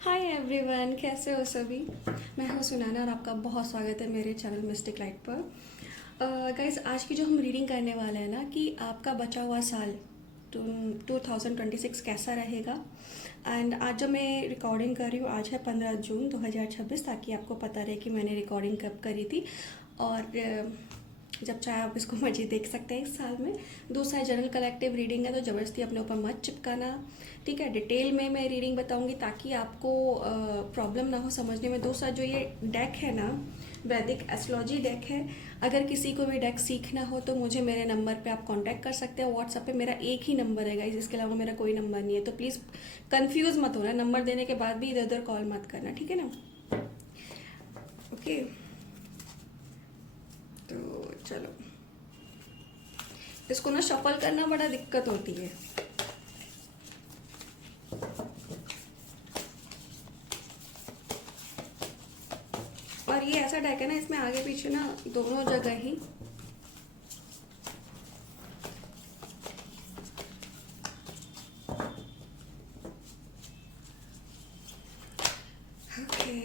Hi everyone, कैसे हो सभी। मैं हूँ सुनैना और आपका बहुत स्वागत है मेरे चैनल मिस्टिक लाइट पर। गाइस, आज की जो हम रीडिंग करने वाले हैं ना कि आपका बचा हुआ साल 2026 कैसा रहेगा। एंड आज जब मैं रिकॉर्डिंग कर रही हूँ, आज है 15 जून 2026, ताकि आपको पता रहे कि मैंने रिकॉर्डिंग कब करी थी। और जब चाहे आप इसको मर्जी देख सकते हैं इस साल में। दूसरा जनरल कलेक्टिव रीडिंग है, तो ज़बरदस्ती अपने ऊपर मत चिपकाना। ठीक है, डिटेल में मैं रीडिंग बताऊंगी ताकि आपको प्रॉब्लम ना हो समझने में। दूसरा जो ये डेक है ना, वैदिक एस्ट्रोलॉजी डेक है। अगर किसी को भी डेक सीखना हो तो मुझे मेरे नंबर पे आप कांटेक्ट कर सकते हैं। व्हाट्सएप पे मेरा एक ही नंबर है गाइस, इसके अलावा मेरा कोई नंबर नहीं है। तो प्लीज़ कंफ्यूज मत होना, नंबर देने के बाद भी इधर उधर कॉल मत करना, ठीक है ना। ओके, तो चलो, इसको ना शफल करना बड़ा दिक्कत होती है। और ये ऐसा डेक है ना, इसमें आगे पीछे ना दोनों जगह ही ओके।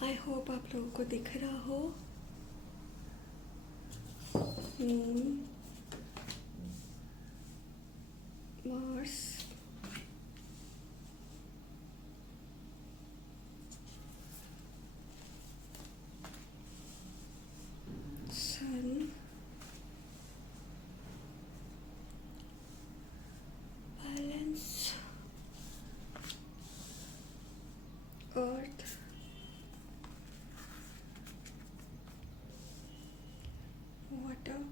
आई होप आप लोगों को दिख रहा हो। मार्स, सन, बैलेंस, अर्थ, वाटर,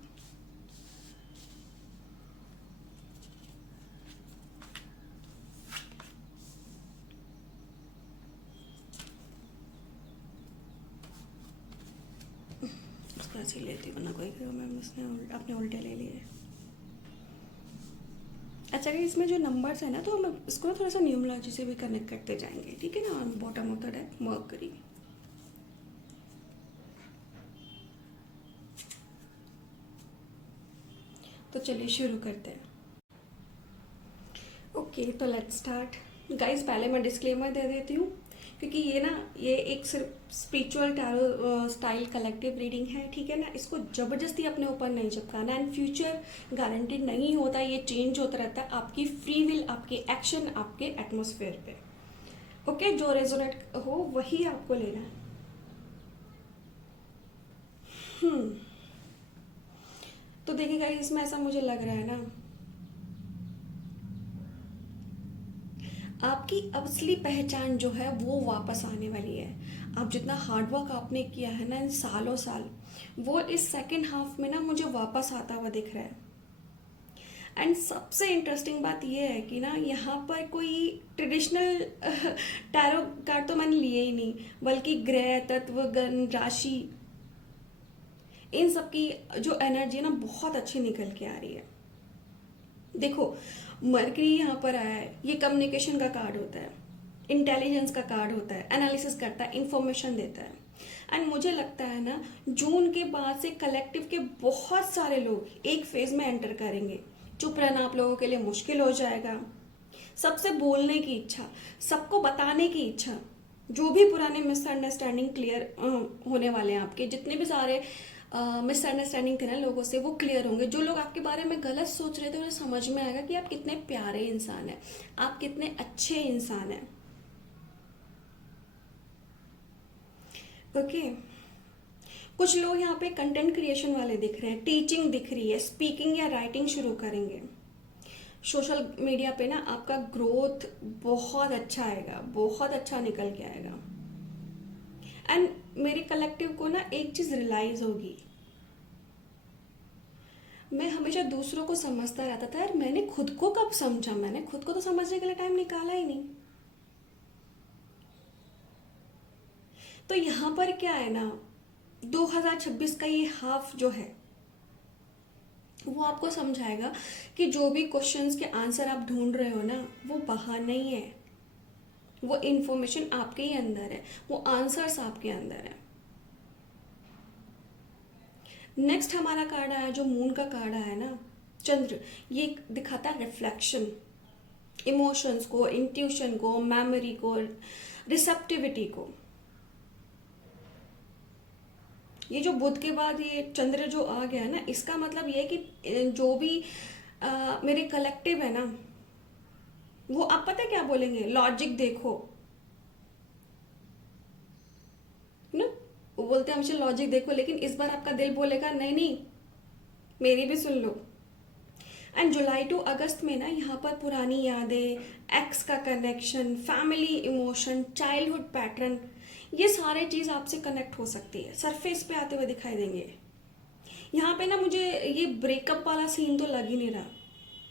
इसको ऐसे ही लेती हूँ ना, कोई मैम उसने अपने उल्टे ले लिए। अच्छा, कि इसमें जो नंबर्स है ना, तो हम इसको ना थोड़ा सा न्यूमरोलॉजी से भी कनेक्ट करते जाएंगे, ठीक है ना। Bottom of the deck mercury. तो चलिए शुरू करते हैं। ओके, तो लेट्स स्टार्ट। गाइस, पहले मैं डिस्क्लेमर दे देती हूँ, क्योंकि ये एक सिर्फ spiritual tarot style collective reading है, ठीक है ना। इसको ज़बरदस्ती अपने ऊपर नहीं चिपकाना। एंड फ्यूचर गारंटेड नहीं होता, ये चेंज होता रहता है। आपकी फ्री विल, आपके एक्शन, आपके एटमोसफेयर पे। ओके, जो रेजोनेट हो वही आपको लेना है। तो देखिए गाइस, इसमें ऐसा मुझे लग रहा है ना, आपकी असली पहचान जो है वो वापस आने वाली है। आप जितना हार्डवर्क आपने किया है ना इन सालों साल, वो इस सेकंड हाफ में ना मुझे वापस आता हुआ दिख रहा है। एंड सबसे इंटरेस्टिंग बात यह है कि ना, यहाँ पर कोई ट्रेडिशनल टैरो कार्ड तो मैंने लिए ही नहीं, बल्कि ग्रह तत्व गण राशि, इन सब की जो एनर्जी है ना बहुत अच्छी निकल के आ रही है। देखो, मरकरी यहाँ पर आया है, ये कम्युनिकेशन का कार्ड होता है, इंटेलिजेंस का कार्ड होता है, एनालिसिस करता है, इंफॉर्मेशन देता है। एंड मुझे लगता है ना, जून के बाद से कलेक्टिव के बहुत सारे लोग एक फेज में एंटर करेंगे। चुप रहना आप लोगों के लिए मुश्किल हो जाएगा। सबसे बोलने की इच्छा, सबको बताने की इच्छा, जो भी पुराने मिसअंडरस्टैंडिंग क्लियर होने वाले हैं, आपके जितने भी सारे मिसअंडरस्टैंडिंग थे ना लोगों से, वो क्लियर होंगे। जो लोग आपके बारे में गलत सोच रहे थे, उन्हें समझ में आएगा कि आप कितने प्यारे इंसान हैं, आप कितने अच्छे इंसान हैं। ओके, कुछ लोग यहाँ पे कंटेंट क्रिएशन वाले दिख रहे हैं, टीचिंग दिख रही है, स्पीकिंग या राइटिंग शुरू करेंगे। सोशल मीडिया पे ना आपका ग्रोथ बहुत अच्छा आएगा, बहुत अच्छा निकल के आएगा। एंड मेरे कलेक्टिव को ना एक चीज रियलाइज होगी, मैं हमेशा दूसरों को समझता रहता था यार, मैंने खुद को कब समझा। मैंने खुद को तो समझने के लिए टाइम निकाला ही नहीं। तो यहाँ पर क्या है ना, 2026 का ये हाफ जो है वो आपको समझाएगा कि जो भी क्वेश्चंस के आंसर आप ढूंढ रहे हो ना, वो बाहर नहीं है, वो इंफॉर्मेशन आपके ही अंदर है, वो आंसर्स आपके अंदर है। नेक्स्ट हमारा कार्ड आया जो मून का कार्ड आया ना, चंद्र, ये दिखाता है रिफ्लेक्शन, इमोशंस को, इंट्यूशन को, मेमोरी को, रिसेप्टिविटी को। ये जो बुध के बाद ये चंद्र जो आ गया है ना, इसका मतलब ये है कि जो भी मेरे कलेक्टिव है ना, वो आप पता है क्या बोलेंगे, लॉजिक देखो ना, वो बोलते हैं हमेशा लॉजिक देखो, लेकिन इस बार आपका दिल बोलेगा नहीं नहीं, मेरी भी सुन लो। एंड जुलाई टू अगस्त में ना यहाँ पर पुरानी यादें, एक्स का connection, family emotion, childhood pattern, ये सारे चीज़ आपसे कनेक्ट हो सकती है, सरफेस पे आते हुए दिखाई देंगे। यहाँ पे ना मुझे ये ब्रेकअप वाला सीन तो लग ही नहीं रहा,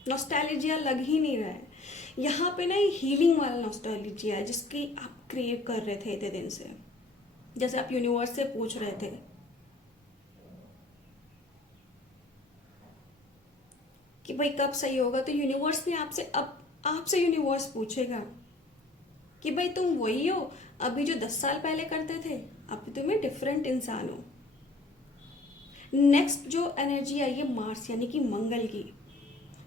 नॉस्टैल्जिया लग ही नहीं रहा है। यहाँ पे ना ये हीलिंग वाला नॉस्टैल्जिया है जिसकी आप क्रेव कर रहे थे इतने दिन से, जैसे आप यूनिवर्स से पूछ रहे थे कि भाई कब सही होगा, तो यूनिवर्स ने आपसे, अब आपसे यूनिवर्स पूछेगा कि भाई तुम वही हो अभी जो 10 साल पहले करते थे, अभी तुम्हें डिफरेंट इंसान हो। नेक्स्ट जो एनर्जी आई है मार्स यानी कि मंगल की,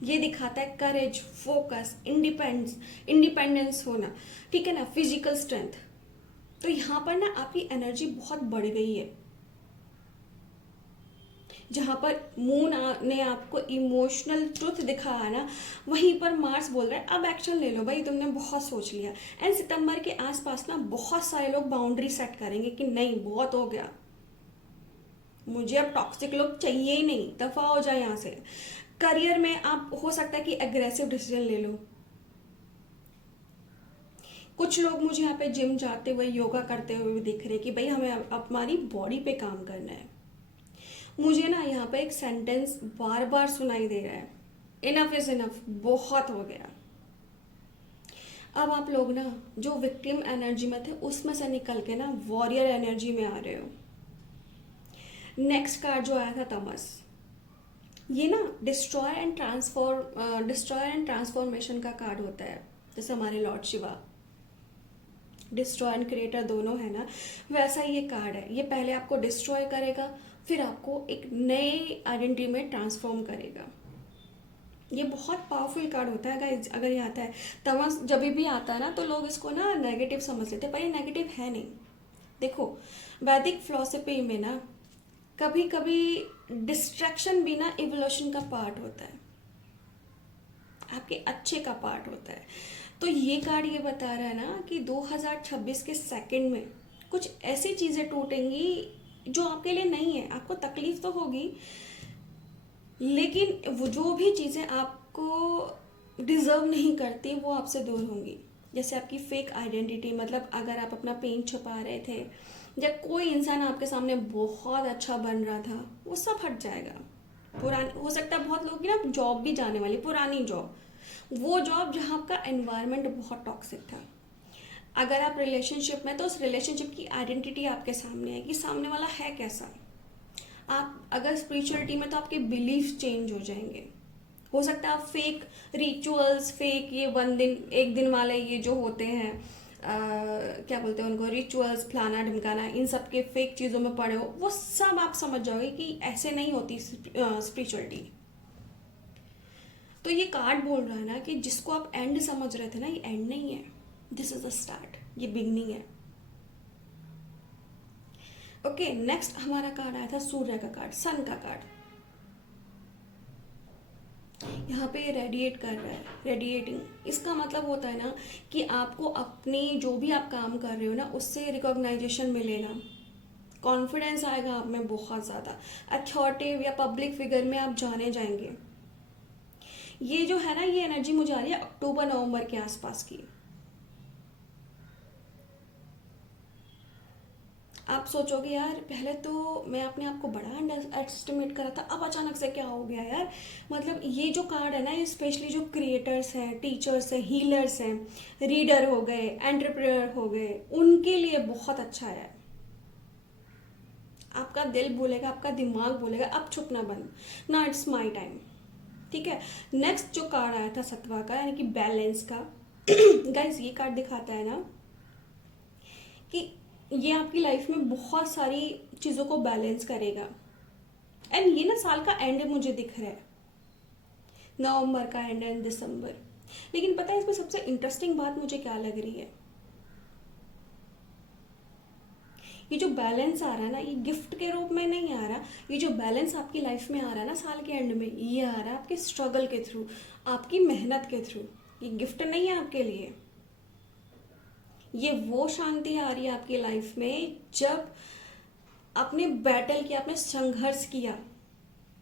ये दिखाता है करेज, फोकस, इंडिपेंडेंस होना, ठीक है ना, फिजिकल स्ट्रेंथ। तो यहाँ पर ना आपकी एनर्जी बहुत बढ़ गई है। जहाँ पर मून ने आपको इमोशनल ट्रुथ दिखाया ना, वहीं पर मार्स बोल रहा है अब एक्शन ले लो भाई, तुमने बहुत सोच लिया। एंड सितंबर के आसपास ना बहुत सारे लोग बाउंड्री सेट करेंगे कि नहीं बहुत हो गया, मुझे अब टॉक्सिक लोग चाहिए ही नहीं, दफा हो जाए यहाँ से। करियर में आप हो सकता है कि एग्रेसिव डिसीजन ले लो। कुछ लोग मुझे यहाँ पे जिम जाते हुए, योगा करते हुए भी दिख रहे कि भाई हमें अब हमारी बॉडी पे काम करना है। मुझे ना यहाँ पे एक सेंटेंस बार बार सुनाई दे रहा है, इनफ इज इनफ, बहुत हो गया। अब आप लोग ना जो विक्टिम एनर्जी में थे उसमें से निकल के ना वॉरियर एनर्जी में आ रहे हो। नेक्स्ट कार्ड जो आया था तमस, ये ना डिस्ट्रॉय एंड ट्रांसफॉर्मेशन का कार्ड होता है। जैसे हमारे Lord Shiva destroy and creator दोनों है ना, वैसा ये कार्ड है। ये पहले आपको डिस्ट्रॉय करेगा, फिर आपको एक नए आइडेंटिटी में ट्रांसफॉर्म करेगा। ये बहुत पावरफुल कार्ड होता है गाइस। अगर ये आता है तमस, जब भी आता है ना तो लोग इसको ना नेगेटिव समझ लेते हैं, पर ये नेगेटिव है नहीं। देखो वैदिक फिलॉसफी में ना कभी कभी डिस्ट्रैक्शन भी ना इवोल्यूशन का पार्ट होता है, आपके अच्छे का पार्ट होता है। तो ये कार्ड ये बता रहा है ना कि 2026 के सेकंड में कुछ ऐसी चीज़ें टूटेंगी जो आपके लिए नहीं है। आपको तकलीफ तो होगी, लेकिन वो जो भी चीज़ें आपको डिज़र्व नहीं करती वो आपसे दूर होंगी। जैसे आपकी फेक आइडेंटिटी, मतलब अगर आप अपना पेन छुपा रहे थे, जब कोई इंसान आपके सामने बहुत अच्छा बन रहा था, वो सब हट जाएगा। पुरानी हो सकता है बहुत लोगों की ना जॉब भी जाने वाली, पुरानी जॉब, वो जॉब जहाँ आपका एनवायरनमेंट बहुत टॉक्सिक था। अगर आप रिलेशनशिप में, तो उस रिलेशनशिप की आइडेंटिटी आपके सामने है कि सामने वाला है कैसा। आप अगर स्पिरिचुअलिटी में, तो आपके बिलीफ चेंज हो जाएंगे। हो सकता है आप फेक रिचुअल्स, फेक ये 1 दिन 1 दिन वाले ये जो होते हैं क्या बोलते हैं उनको, रिचुअल्स, फलाना ढिमकाना, इन सब के फेक चीज़ों में पड़े हो, वो सब आप समझ जाओगे कि ऐसे नहीं होती स्पिरिचुअलिटी। तो ये कार्ड बोल रहा है ना कि जिसको आप एंड समझ रहे थे ना, ये एंड नहीं है, दिस इज अ स्टार्ट, ये बिगनिंग है। ओके, नेक्स्ट हमारा कार्ड आया था सूर्य का कार्ड, सन का कार्ड। यहाँ पे रेडिएट कर रहा है, रेडिएटिंग। इसका मतलब होता है ना कि आपको अपनी जो भी आप काम कर रहे हो ना उससे रिकॉग्नाइजेशन मिलेगा, कॉन्फिडेंस आएगा आप में बहुत ज़्यादा, अथॉरिटेटिव या पब्लिक फिगर में आप जाने जाएंगे। ये जो है ना, ये एनर्जी मुझे आ रही है अक्टूबर नवंबर के आसपास की। आप सोचोगे यार पहले तो मैं अपने आप को बड़ा अंडर एस्टिमेट करा था, अब अचानक से क्या हो गया यार। मतलब ये जो कार्ड है ना, ये स्पेशली जो क्रिएटर्स हैं, टीचर्स हैं, हीलर्स हैं, रीडर हो गए, एंटरप्रेन्योर हो गए, उनके लिए बहुत अच्छा है। आपका दिल बोलेगा, आपका दिमाग बोलेगा अब छुपना बंद ना, इट्स माई टाइम। ठीक है, नेक्स्ट जो कार्ड आया था सत्वा का यानी कि बैलेंस का गाइस, ये कार्ड दिखाता है ना कि ये आपकी लाइफ में बहुत सारी चीज़ों को बैलेंस करेगा। एंड ये ना साल का एंड मुझे दिख रहा है, नवंबर का एंड एंड दिसंबर। लेकिन पता है इसमें सबसे इंटरेस्टिंग बात मुझे क्या लग रही है, ये जो बैलेंस आ रहा है ना, ये गिफ्ट के रूप में नहीं आ रहा। ये जो बैलेंस आपकी लाइफ में आ रहा है ना साल के एंड में, ये आ रहा है आपके स्ट्रगल के थ्रू, आपकी मेहनत के थ्रू। ये गिफ्ट नहीं है आपके लिए। ये वो शांति आ रही है आपकी लाइफ में जब आपने बैटल किया, आपने संघर्ष किया,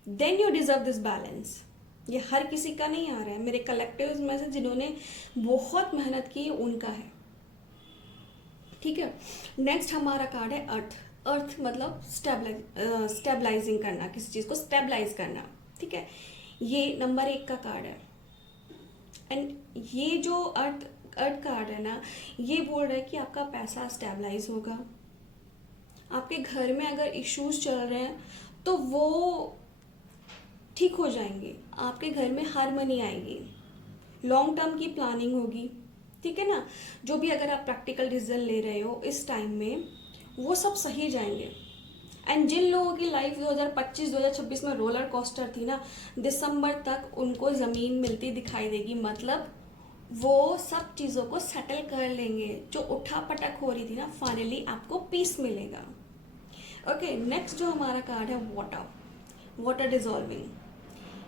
then you deserve this balance. ये हर किसी का नहीं आ रहा है, मेरे कलेक्टिव में से जिन्होंने बहुत मेहनत की उनका है। ठीक है, नेक्स्ट हमारा कार्ड है अर्थ। अर्थ मतलब स्टेबलाइजिंग करना, किसी चीज को स्टेबलाइज करना। ठीक है, ये नंबर 1 का कार्ड है। एंड ये जो अर्थ कार्ड है ना, ये बोल रहा है कि आपका पैसा स्टेबलाइज होगा। आपके घर में अगर इश्यूज चल रहे हैं तो वो ठीक हो जाएंगे, आपके घर में हार्मनी आएगी, लॉन्ग टर्म की प्लानिंग होगी। ठीक है ना, जो भी अगर आप प्रैक्टिकल डिसीजन ले रहे हो इस टाइम में, वो सब सही जाएंगे। एंड जिन लोगों की लाइफ 2025-2026 में रोलर कोस्टर थी ना, दिसंबर तक उनको जमीन मिलती दिखाई देगी। मतलब वो सब चीज़ों को सेटल कर लेंगे, जो उठा पटक हो रही थी ना, फाइनली आपको पीस मिलेगा। ओके, नेक्स्ट जो हमारा कार्ड है वाटर। वाटर डिजॉल्विंग,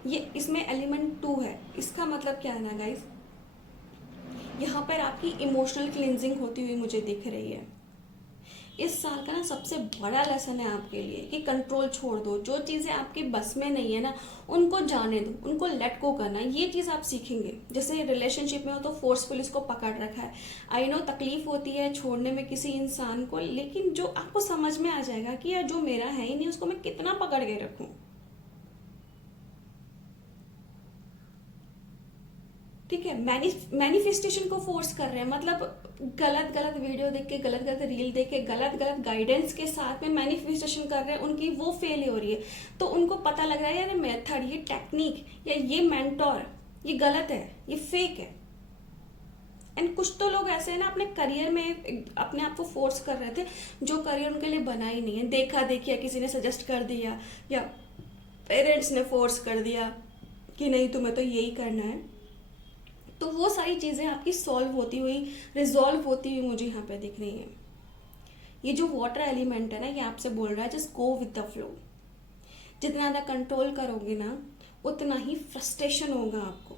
ये इसमें एलिमेंट 2 है। इसका मतलब क्या है ना गाइस, यहाँ पर आपकी इमोशनल क्लिनजिंग होती हुई मुझे दिख रही है। इस साल का ना सबसे बड़ा लेसन है आपके लिए कि कंट्रोल छोड़ दो। जो चीज़ें आपके बस में नहीं है ना, उनको जाने दो, उनको लेट गो करना। ये चीज़ आप सीखेंगे। जैसे रिलेशनशिप में हो तो फोर्सफुल इसको पकड़ रखा है। आई नो तकलीफ होती है छोड़ने में किसी इंसान को, लेकिन जो आपको समझ में आ जाएगा कि यार जो मेरा है ही नहीं उसको मैं कितना पकड़ के रखूं। ठीक है, मैनिफेस्टेशन को फोर्स कर रहे हैं। मतलब गलत गलत वीडियो देख के, गलत गलत रील देख के, गलत गलत गाइडेंस के साथ में मैनिफेस्टेशन कर रहे हैं, उनकी वो फेल हो रही है। तो उनको पता लग रहा है यार मेथड, ये टेक्निक या ये मेंटोर ये गलत है, ये फेक है। एंड कुछ तो लोग ऐसे हैं ना, अपने करियर में अपने आप को फोर्स कर रहे थे, जो करियर उनके लिए बना ही नहीं है। देखा देखिया किसी ने सजेस्ट कर दिया या पेरेंट्स ने फोर्स कर दिया कि नहीं तुम्हें तो यही करना है। तो वो सारी चीज़ें आपकी सॉल्व होती हुई, रिजॉल्व होती हुई मुझे यहाँ पे दिख रही हैं। ये जो वाटर एलिमेंट है ना, ये आपसे बोल रहा है just go with the flow. जितना ज़्यादा कंट्रोल करोगे ना, उतना ही फ्रस्ट्रेशन होगा आपको।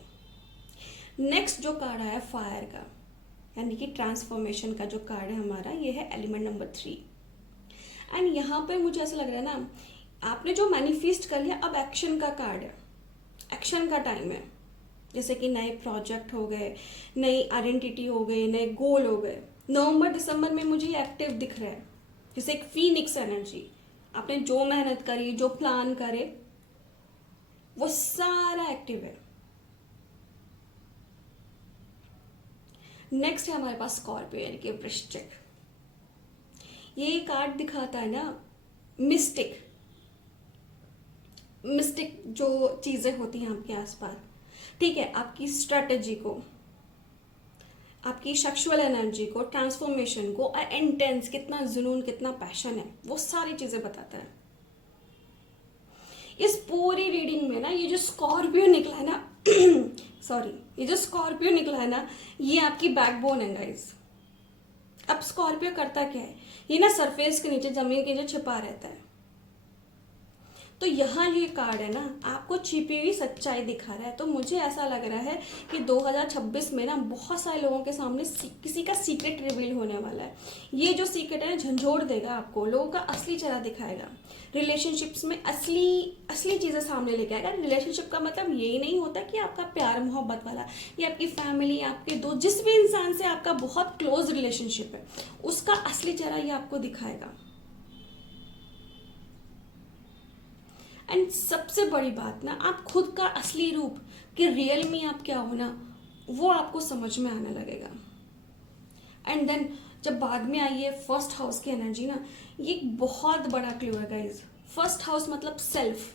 नेक्स्ट जो कार्ड आया फायर का, यानी कि ट्रांसफॉर्मेशन का जो कार्ड है हमारा, ये है एलिमेंट नंबर 3। एंड यहाँ पे मुझे ऐसा लग रहा है ना, आपने जो मैनिफेस्ट कर लिया, अब एक्शन का कार्ड है, एक्शन का टाइम है। जैसे कि नए प्रोजेक्ट हो गए, नई आइडेंटिटी हो गई, नए गोल हो गए। नवंबर दिसंबर में मुझे ये एक्टिव दिख रहा है, जैसे एक फीनिक्स एनर्जी। आपने जो मेहनत करी, जो प्लान करे, वो सारा एक्टिव है। नेक्स्ट है हमारे पास स्कॉर्पियो यानी कि वृश्चिक। ये कार्ड दिखाता है ना मिस्टिक जो चीजें होती हैं आपके आसपास। ठीक है, आपकी स्ट्रेटेजी को, आपकी सेक्सुअल एनर्जी को, ट्रांसफॉर्मेशन को, इंटेंस, कितना जुनून, कितना पैशन है, वो सारी चीजें बताता है। इस पूरी रीडिंग में ना ये जो स्कॉर्पियो निकला है ना सॉरी, ये जो स्कॉर्पियो निकला है ना, ये आपकी बैकबोन है गाइस। अब स्कॉर्पियो करता क्या है, ये ना सरफेस के नीचे, जमीन के नीचे छिपा रहता है। तो यहाँ ये कार्ड है ना, आपको छिपी हुई सच्चाई दिखा रहा है। तो मुझे ऐसा लग रहा है कि 2026 में ना बहुत सारे लोगों के सामने किसी का सीक्रेट रिवील होने वाला है। ये जो सीक्रेट है झंझोड़ देगा आपको, लोगों का असली चेहरा दिखाएगा। रिलेशनशिप्स में असली चीज़ें सामने लेके आएगा। रिलेशनशिप का मतलब यही नहीं होता कि आपका प्यार मोहब्बत वाला, या आपकी फैमिली, आपके दोस्त, जिस भी इंसान से आपका बहुत क्लोज रिलेशनशिप है, उसका असली चेहरा ये आपको दिखाएगा। एंड सबसे बड़ी बात ना, आप खुद का असली रूप, कि रियल में आप क्या हो ना, वो आपको समझ में आने लगेगा। एंड देन जब बाद में आई है फर्स्ट हाउस की एनर्जी ना, ये एक बहुत बड़ा क्लू है गाइज। फर्स्ट हाउस मतलब सेल्फ,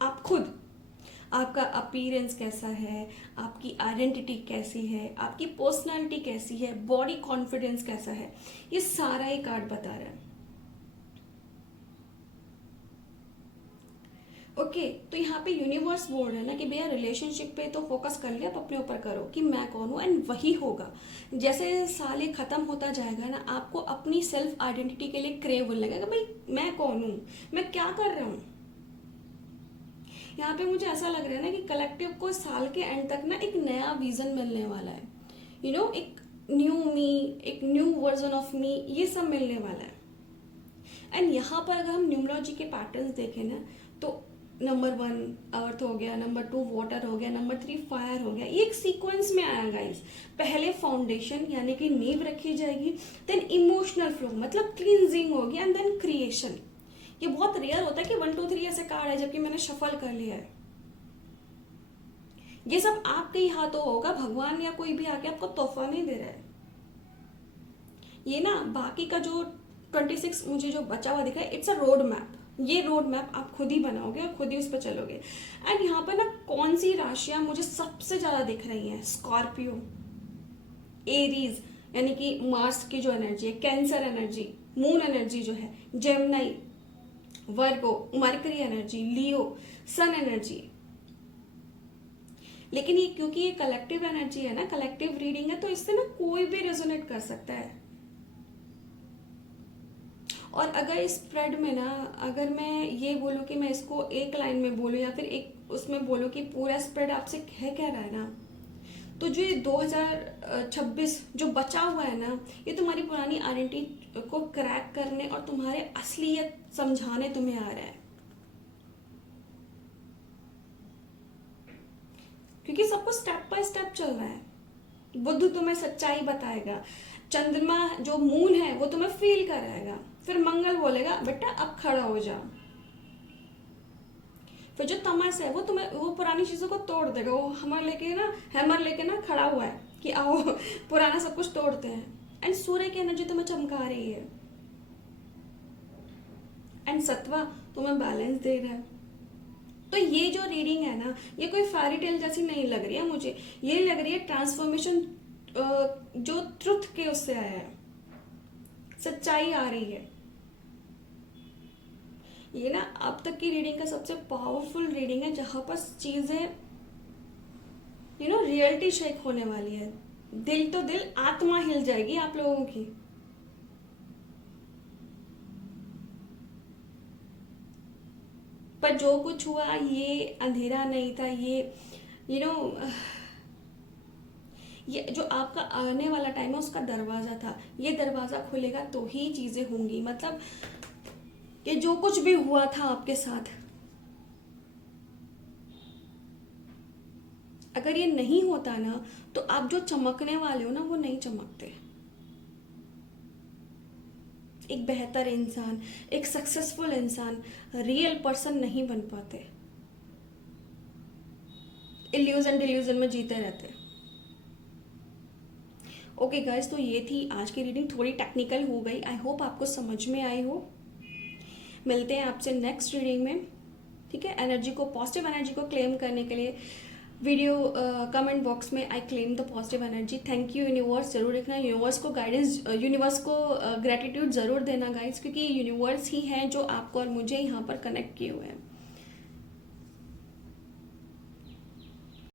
आप खुद, आपका अपीयरेंस कैसा है, आपकी आइडेंटिटी कैसी है, आपकी पर्सनालिटी कैसी है, बॉडी कॉन्फिडेंस कैसा है, ये सारा ही कार्ड बता रहा है। ओके, तो यहाँ पे यूनिवर्स बोल रहा है ना कि भैया रिलेशनशिप पे तो फोकस कर लिया, तो अपने ऊपर करो कि मैं कौन हूँ, एंड वही होगा। जैसे साल ये खत्म होता जाएगा ना, आपको अपनी सेल्फ आइडेंटिटी के लिए क्रेव होने लगेगा, भाई मैं कौन हूँ, मैं क्या कर रहा हूँ। यहाँ पे मुझे ऐसा लग रहा है ना कि कलेक्टिव को साल के एंड तक ना एक नया विजन मिलने वाला है, एक न्यू मी, एक न्यू वर्जन ऑफ मी, ये सब मिलने वाला है। एंड यहाँ पर अगर हम न्यूमरोलॉजी के पैटर्न्स देखें ना, तो नंबर 1 अर्थ हो गया, नंबर 2 वाटर हो गया, नंबर 3 फायर हो गया, ये एक सीक्वेंस में आया गाइस। पहले फाउंडेशन यानी कि नींव रखी जाएगी, देन इमोशनल फ्लो मतलब क्लींजिंग होगी, एंड देन क्रिएशन। ये बहुत रेयर होता है कि 1 2 3 ऐसे कार्ड है जबकि मैंने शफल कर लिया है। ये सब आपके ही हाथों होगा, भगवान या कोई भी आके आपको तोहफा नहीं दे रहा है। ये ना बाकी का जो 26 मुझे जो बचा हुआ दिख रहा है, इट्स अ रोड मैप। ये रोड मैप आप खुद ही बनाओगे और खुद ही उस पर चलोगे। एंड यहाँ पर ना कौन सी राशियां मुझे सबसे ज्यादा दिख रही हैं, स्कॉर्पियो, एरीज यानी कि मार्स की जो एनर्जी है, कैंसर एनर्जी, मून एनर्जी जो है, जेमिनी, वर्गो, मरकरी एनर्जी, लियो, सन एनर्जी। लेकिन ये क्योंकि ये कलेक्टिव एनर्जी है ना, कलेक्टिव रीडिंग है, तो इससे ना कोई भी रेजोनेट कर सकता है। और अगर इस स्प्रेड में ना, अगर मैं ये बोलूँ कि मैं इसको एक लाइन में बोलूँ या फिर एक उसमें बोलूँ कि पूरा स्प्रेड आपसे कह रहा है ना, तो जो ये 2026 जो बचा हुआ है ना, ये तुम्हारी पुरानी आइडेंटिटी को क्रैक करने और तुम्हारे असलियत समझाने तुम्हें आ रहा है। क्योंकि सब कुछ स्टेप बाय स्टेप चल रहा है। बुद्ध तुम्हें सच्चाई बताएगा, चंद्रमा जो मून है वो तुम्हें फील कराएगा, फिर मंगल बोलेगा बेटा अब खड़ा हो जा, फिर जो तमस है वो तुम्हें वो पुरानी चीजों को तोड़ देगा, वो हैमर लेके ना खड़ा हुआ है कि आओ पुराना सब कुछ तोड़ते हैं। एंड सूर्य की एनर्जी तुम्हें चमका रही है, एंड सत्वा तुम्हें बैलेंस दे रहा है। तो ये जो रीडिंग है ना, ये कोई फेरी टेल जैसी नहीं लग रही है मुझे, ये लग रही है ट्रांसफॉर्मेशन जो ट्रुथ के उससे आया है, सच्चाई आ रही है। ये ना अब तक की रीडिंग का सबसे पावरफुल रीडिंग है, जहां पर चीजें रियलिटी शेक होने वाली है। दिल तो दिल, आत्मा हिल जाएगी आप लोगों की। पर जो कुछ हुआ ये अंधेरा नहीं था, ये यू नो ये जो आपका आने वाला टाइम है उसका दरवाजा था। ये दरवाजा खुलेगा तो ही चीजें होंगी। मतलब कि जो कुछ भी हुआ था आपके साथ, अगर ये नहीं होता ना, तो आप जो चमकने वाले हो ना वो नहीं चमकते। एक बेहतर इंसान, एक सक्सेसफुल इंसान, रियल पर्सन नहीं बन पाते, इल्यूजन डिल्यूजन में जीते रहते। ओके गाइस, तो ये थी आज की रीडिंग, थोड़ी टेक्निकल हो गई, आई होप आपको समझ में आई हो। मिलते हैं आपसे नेक्स्ट रीडिंग में, ठीक है। एनर्जी को, पॉजिटिव एनर्जी को क्लेम करने के लिए वीडियो कमेंट बॉक्स में I claim the positive energy. Thank you universe, जरूर लिखना। यूनिवर्स को गाइडेंस, यूनिवर्स को ग्रेटिट्यूड जरूर देना गाइस, क्योंकि यूनिवर्स ही है जो आपको और मुझे यहाँ पर कनेक्ट किए हुए हैं।